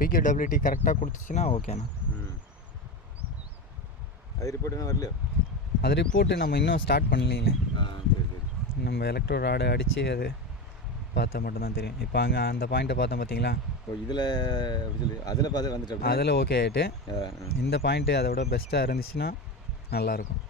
பிக்யூடபிலிட்டி கரெக்டாக கொடுத்துச்சுன்னா ஓகேண்ணா. அது ரிப்போர்ட் என்ன வரலையோ? அது ரிப்போர்ட்டு நம்ம இன்னும் ஸ்டார்ட் பண்ணலீங்களே. சரி சரி. நம்ம எலக்ட்ரோ ராடு அடித்து அது பார்த்தா மட்டும்தான் தெரியும். இப்போ அங்கே அந்த பாயிண்ட்டை பார்த்தோம் பார்த்தீங்களா? இப்போ இதில் அப்படி சொல்லி அதில் பார்த்து வந்துட்டு அதில் ஓகே ஆகிட்டு இந்த பாயிண்ட்டு அதை விட பெஸ்ட்டாக இருந்துச்சுன்னா நல்லாயிருக்கும்.